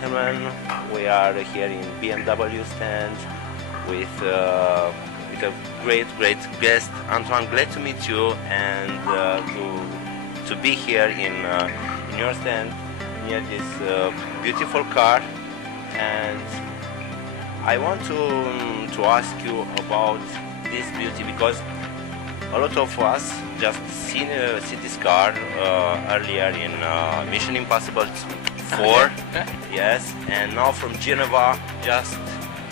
gentlemen, we are here in BMW stand with a great guest, Antoine. Glad to meet you and to be here in your stand near this beautiful car. And I want to ask you about this beauty, because a lot of us just seen this car earlier in Mission Impossible 4, yes, and now from Geneva just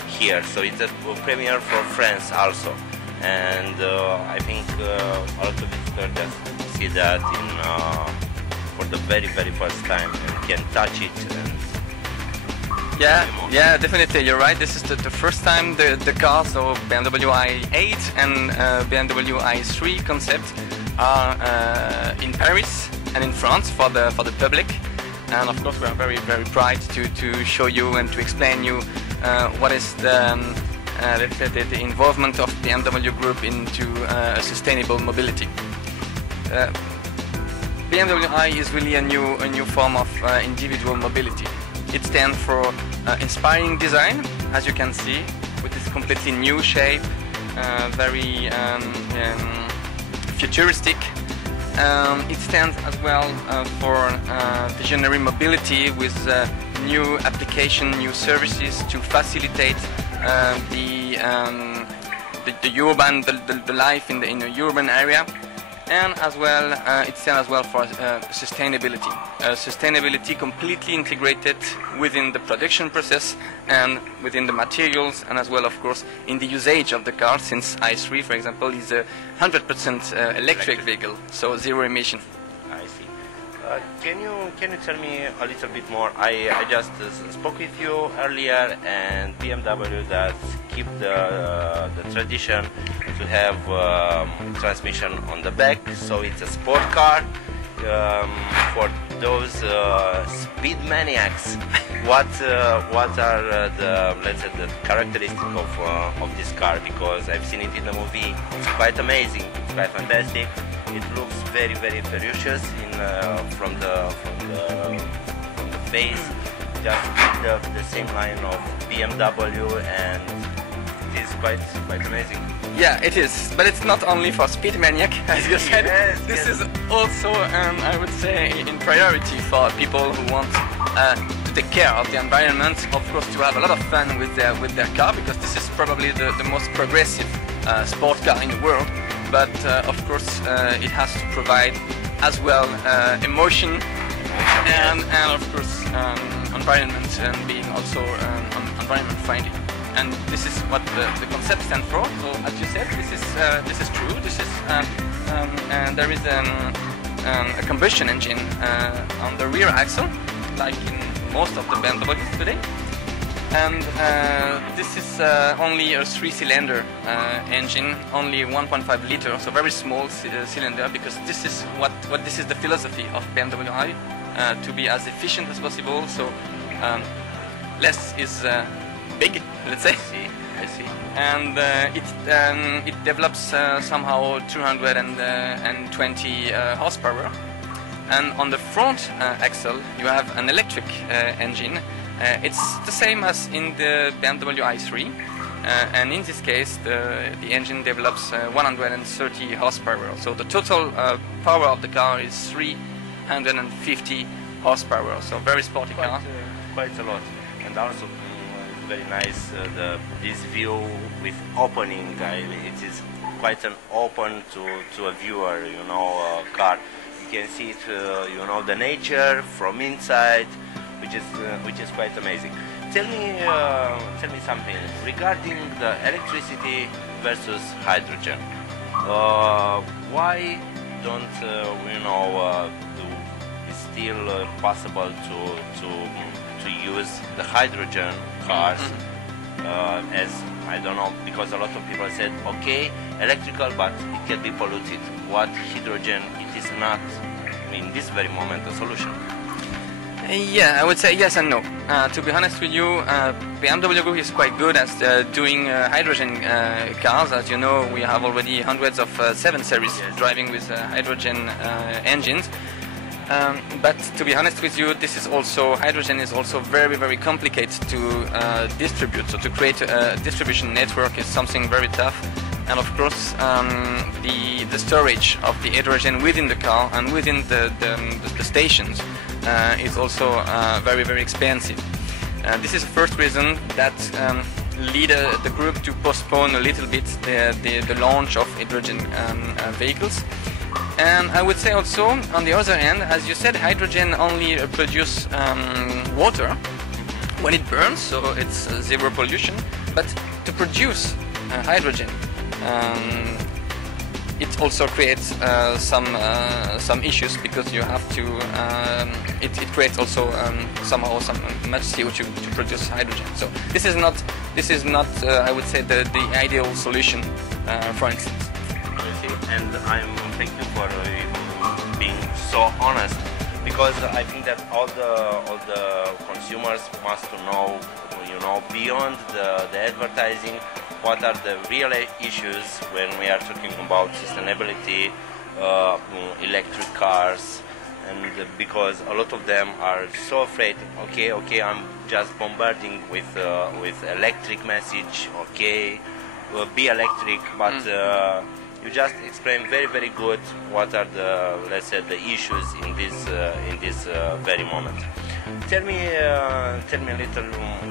here. So it's a premiere for France also, and I think a lot of visitors just see that for the very first time and can touch it. And yeah, definitely, you're right. This is the first time the cars, so BMW i8 and BMW i3 concept are in Paris and in France for the public. And of course we are very proud to show you and to explain you what is the involvement of BMW Group into sustainable mobility. BMW i is really a new form of individual mobility. It stands for inspiring design, as you can see, with this completely new shape, very futuristic. It stands as well for visionary mobility with new application, new services to facilitate the life in the urban area. And as well, it stands as well for sustainability. Sustainability completely integrated within the production process and within the materials, and as well, of course, in the usage of the car, since i3, for example, is a 100% electric vehicle, so zero emission. I see. Can you tell me a little bit more? I just spoke with you earlier, and BMW that keep the tradition to have transmission on the back, so it's a sport car for those speed maniacs. What are the, let's say, the characteristics of this car? Because I've seen it in the movie. It's quite amazing. It's quite fantastic. It looks very ferocious from the face. Just the same line of BMW, and it is quite amazing. Yeah, it is, but it's not only for speed maniac, as you said. Yes, this is also, I would say, in priority for people who want to take care of the environment. Of course, to have a lot of fun with their car, because this is probably the most progressive sport car in the world. But of course, it has to provide as well emotion and of course environment, and being also environment friendly. And this is what the concept stands for. So, as you said, this is true. This is and there is a combustion engine on the rear axle, like in most of the BMWs today. And this is only a 3-cylinder engine, only 1.5 liter, so very small cylinder, because this is this is the philosophy of BMW i, to be as efficient as possible. So less is big, let's say. I see. And it develops somehow 220 horsepower. And on the front axle you have an electric engine. It's the same as in the BMW i3, and in this case the engine develops 130 horsepower. So the total power of the car is 350 horsepower. So very sporty car. Quite a lot. And also very nice this view with opening. It is quite an open to a viewer, car. You can see it, the nature from inside, which is quite amazing. Tell me something regarding the electricity versus hydrogen. Why don't it's still possible to use the hydrogen cars as, I don't know, because a lot of people said, okay, electrical, but it can be polluted. What hydrogen, it is not, in this very moment, a solution. Yeah, I would say yes and no. To be honest with you, BMW Group is quite good at doing hydrogen cars. As you know, we have already hundreds of 7 series driving with hydrogen engines. But to be honest with you, this is also, hydrogen is also very, very complicated to distribute. So to create a distribution network is something very tough. And of course, the storage of the hydrogen within the car and within the stations is also very, very expensive. This is the first reason that lead the group to postpone a little bit the launch of hydrogen vehicles. And I would say also, on the other hand, as you said, hydrogen only produces water when it burns, so it's zero pollution. But to produce hydrogen, it also creates some issues, because you have to. It creates also somehow much CO2 to produce hydrogen. So this is not I would say the ideal solution, for instance. And thank you for being so honest, because I think that all the consumers must know, beyond the advertising, what are the real issues when we are talking about sustainability, electric cars, and because a lot of them are so afraid. Okay, I'm just bombarding with electric message. Okay, be electric, but you just explain very, very good what are the, let's say, the issues in this very moment. Tell me a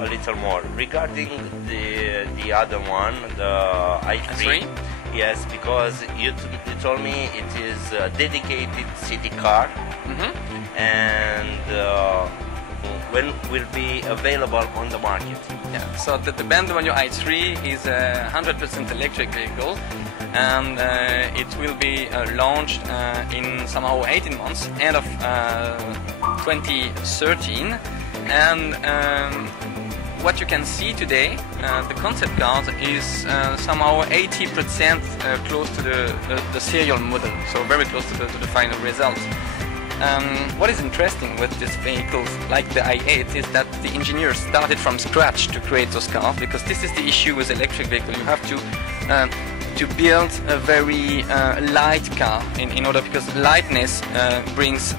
little more regarding the other one, the i3. Yes, because you told me it is a dedicated city car, and when will be available on the market? Yeah, so the BMW i3 is a 100% electric vehicle, and it will be launched in somehow 18 months, end of 2013. And what you can see today, the concept car is somehow 80% close to the serial model, so very close to the final result. What is interesting with these vehicles, like the i8, is that the engineers started from scratch to create those cars, because this is the issue with electric vehicles. You have to build a very light car in order, because lightness brings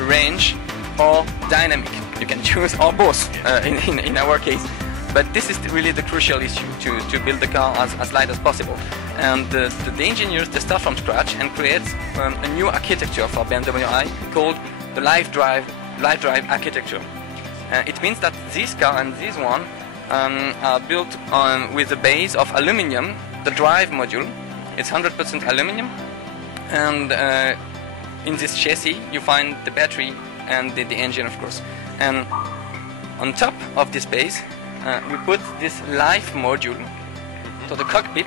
range or dynamic. You can choose or both in our case. But this is really the crucial issue, to build the car as light as possible. And the engineers, they start from scratch and create a new architecture for BMW i called the live drive architecture. It means that this car and this one are built with a base of aluminium. The drive module, it's 100% aluminium, and in this chassis you find the battery and the engine, of course. And on top of this base, we put this live module, so the cockpit,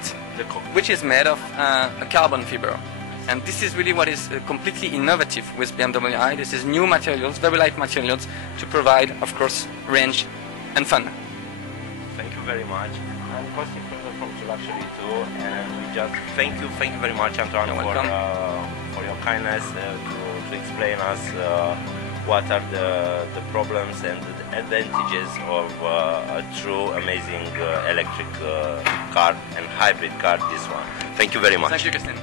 which is made of a carbon fiber. And this is really what is completely innovative with BMW i. This is new materials, very light materials, to provide, of course, range and fun. Thank you very much. I'm Kostin from 2luxury2, and we just thank you very much, Antoine, for your kindness to explain us what are the problems and the advantages of a true amazing electric car and hybrid car, this one. Thank you very much. Thank you, Kostin.